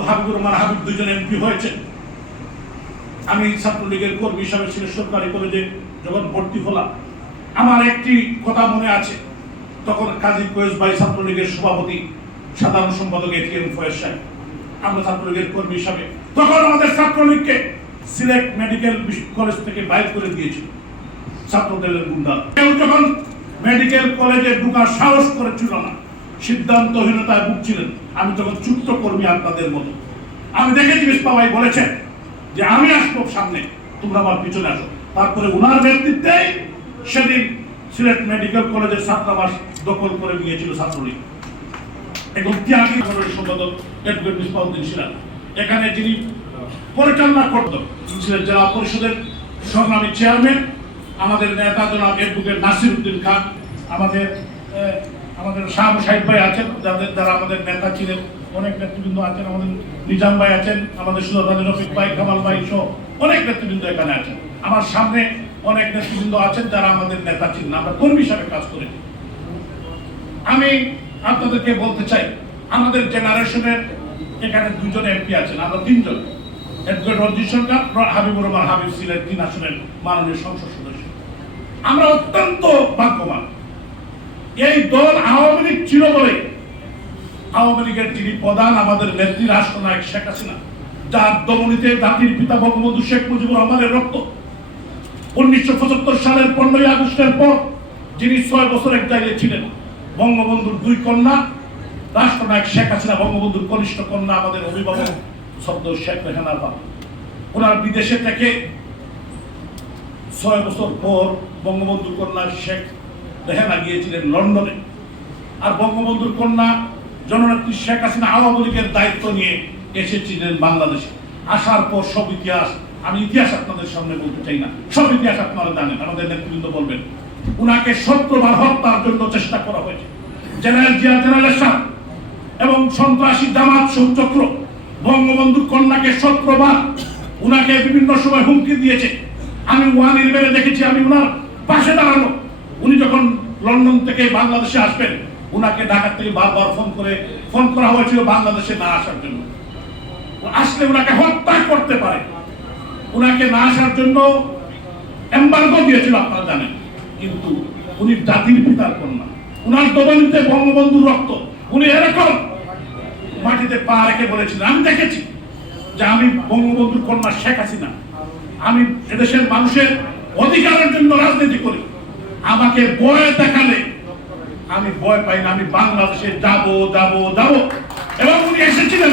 হাবিবুর রহমান হাবিব দুজন এমপি হয়েছেন। আমি ছাত্রলীগের কর্মী হিসাবে সিলেট সরকারি কলেজে যখন ভর্তি হলাম, আমার একটি কথা মনে আছে। তখন কাজী কোয়েস ভাই ছাত্রলীগের সভাপতি, সাধারণ সম্পাদক এটিএম ফয়েজ সাহেব, আমরা ছাত্রলীগের কর্মী হিসাবে তখন আমাদের ছাত্রলীগকে সিলেট মেডিকেল কলেজ থেকে বাইর করে দিয়েছিল ছাত্রদলের গুন্ডা। কেউ যখন মেডিকেল কলেজে ঢোকার সাহস করেছিল না, সিদ্ধান্তহীনতায় ভুগছিলেন। আমি তখন ছোট্ট কর্মী আপনাদের মতো, আমি দেখেছি বিস্পা ভাই বলেছেন যে আমি আসবো সামনে, তোমরা আমার পিছনে আসো। তারপরে উনার নেতৃত্বে সেদিন সিলেট মেডিকেল কলেজের ছাত্রাবাস দখল করে নিয়েছিল ছাত্রলীগ এবং ত্যাগী সম্পাদক অ্যাডভোকেট মিসবাহউদ্দিন ছিলেন। এখানে যিনি পরিচালনা করতেন সিলেট জেলা পরিষদের সংগ্রামী চেয়ারম্যান আমাদের নেতা জনাব অ্যাডভোকেট নাসির উদ্দিন খান, আমাদের শাহ সাহিব ভাই আছেন, যারা আমাদের নেতা ছিলেন, অনেক নেতৃবৃন্দ আছেন, আমাদের নিজাম ভাই আছেন, আমাদের সুজাত আলী রফিক ভাই, কামাল ভাই সহ অনেক নেতৃবৃন্দ এখানে আছেন। আমার সামনে অনেক নেতৃবৃন্দ আছেন যারা আমাদের নেতা ছিলেন, আমরা কর্মী হিসাবে কাজ করেছি। আমি আপনাদেরকে বলতে চাই, আমাদের জেনারেশনের এখানে দুজন এমপি আছেন, আমরা তিনজন। অ্যাডভোকেট রঞ্জিত সরকার, হাবিবুর রহমান হাবিব সিলেট 3 আসনের মাননীয় সংসদ সদস্য। আমরা অত্যন্ত ভাগ্যবান। এই দল আওয়ামী লীগ ছিল বলে আওয়ামী লীগের যিনি প্রধান, আমাদের নেত্রী রাষ্ট্রনায়ক শেখ হাসিনা, যার দমনীতে জাতির পিতা বঙ্গবন্ধু শেখ মুজিবুর রহমানের রক্ত, 1975 সালের 15ই আগস্টের পর যিনি 6 বছর এক জায়গায় ছিলেন, বঙ্গবন্ধুর 2 কন্যা, রাষ্ট্রনায়ক শেখ হাসিনা, বঙ্গবন্ধুর কনিষ্ঠ কন্যা, আমাদের অভিভাবক শব্দ শেখ রেহানার বাবা। ওনার বিদেশে থেকে 6 বছর পর বঙ্গবন্ধুর কন্যা শেখ রেহানা গিয়েছিলেন লন্ডনে। আর বঙ্গবন্ধুর কন্যা জননেত্রী শেখ হাসিনা আওয়ামী লীগের দায়িত্ব নিয়ে এসেছিলেন বাংলাদেশে। আসার পর সব ইতিহাস, আমি ইতিহাস আপনাদের সামনে বলতে চাই না, সব ইতিহাস আপনারা জানেন, আমাদের নেতৃবৃন্দ বলবেন। উনাকে 17 বার হত্যার জন্য চেষ্টা করা হয়েছে। জেনারেল জিয়া, জেনারেল এরশাদ এবং সন্ত্রাসী জামাত চক্র বঙ্গবন্ধুর কন্যাকে 17 বার উনাকে বিভিন্ন সময় হুমকি দিয়েছে। আমি 1-11 দেখেছি, আমি উনার পাশে দাঁড়ানো। উনি যখন লন্ডন থেকে বাংলাদেশে আসবেন, উনাকে ঢাকা থেকে বারবার ফোন করা হয়েছিল বাংলাদেশে না আসার জন্য। আসলে উনাকে হত্যা করতে পারে, উনাকে না আসার জন্য এমবার্গো দিয়েছিল, আপনারা জানেন। কিন্তু উনি জাতির পিতার কন্যা, উনার দমনীতে বঙ্গবন্ধুর রক্ত। উনি এরকম মাটিতে পা রেখে বলেছিলেন, আমি দেখেছি যে আমি বঙ্গবন্ধুর কন্যা শেখ হাসিনা, আমি এদেশের মানুষের অধিকারের জন্য রাজনীতি করি। আমাকে ভয় দেখালে আমি ভয় পাই না, আমি বাংলাদেশে যাব যাব যাব। এবং উনি এসেছিলেন,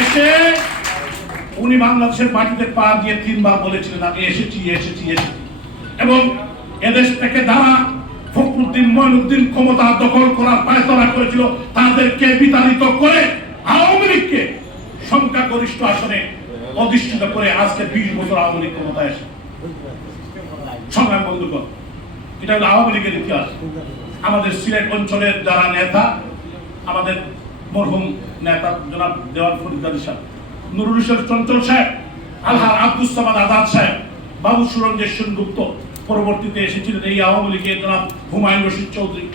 এসে উনি বাংলাদেশের মাটিতে পা দিয়ে 3 বার বলেছিলেন আমি এসেছি এসেছি এসেছি। এবং এদেশ থেকে যারা ফখরুদ্দিন মঈনুদ্দিন ক্ষমতা দখল করার পায়তারা করেছিল, তাদেরকে বিতাড়িত করে আওয়ামী লীগকে সংখ্যাগরিষ্ঠ আসনে অধিষ্ঠিত করে আজকে 20 বছর আওয়ামী লীগ ক্ষমতায় আসে। সংগ্রাম বন্ধুগণ, এটা হলো আওয়ামী লীগের ইতিহাস। আমাদের সিলেট অঞ্চলের যারা নেতা, আমাদের মরহুম নেতা জনাব দেওয়ান ফরিদ আলী সাহেব, নুরুল ইসলাম চঞ্চল সাহেব, আলহার আব্দুস সামাদ আজাদ সাহেব, বাবু সুরঞ্জের সেনগুপ্ত, পরবর্তীতে এসেছিলেন এই আওয়ামী লীগের জনাব হুমায়ুন রশিদ চৌধুরী,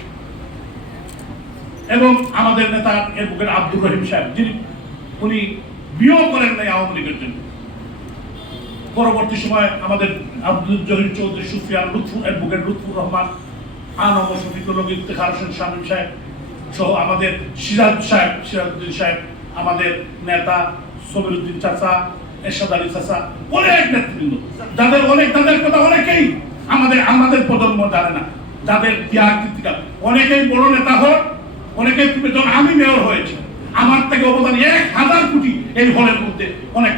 এবং আমাদের নেতা অ্যাডভোকেট আব্দুর রহিম সাহেব, যিনি উনি বিয়ে করেন নাই আওয়ামী লীগের জন্য। পরবর্তী সময় আমাদের আব্দুল জহির চৌধুরী, সুফিয়ান, অ্যাডভোকেট লুৎফুর রহমান, আনম শফিকুল, ইফতেখার হোসেন শামীম সাহেব সহ আমাদের সিরাজউদ্দিন সাহেব, আমাদের নেতা সবিরুদ্দিন চাচা, এরশাদ আলী চাচা, অনেক নেতৃবৃন্দ, তাদের কথা অনেকেই আমাদের প্রজন্ম জানে না, যাদের ত্যাগ কীর্তিকা। অনেকেই বড় নেতা হোক, অনেকেই, যখন আমি মেয়র হয়েছি, আমার থেকে অবদান 1000 কোটি এই হলের মধ্যে অনেক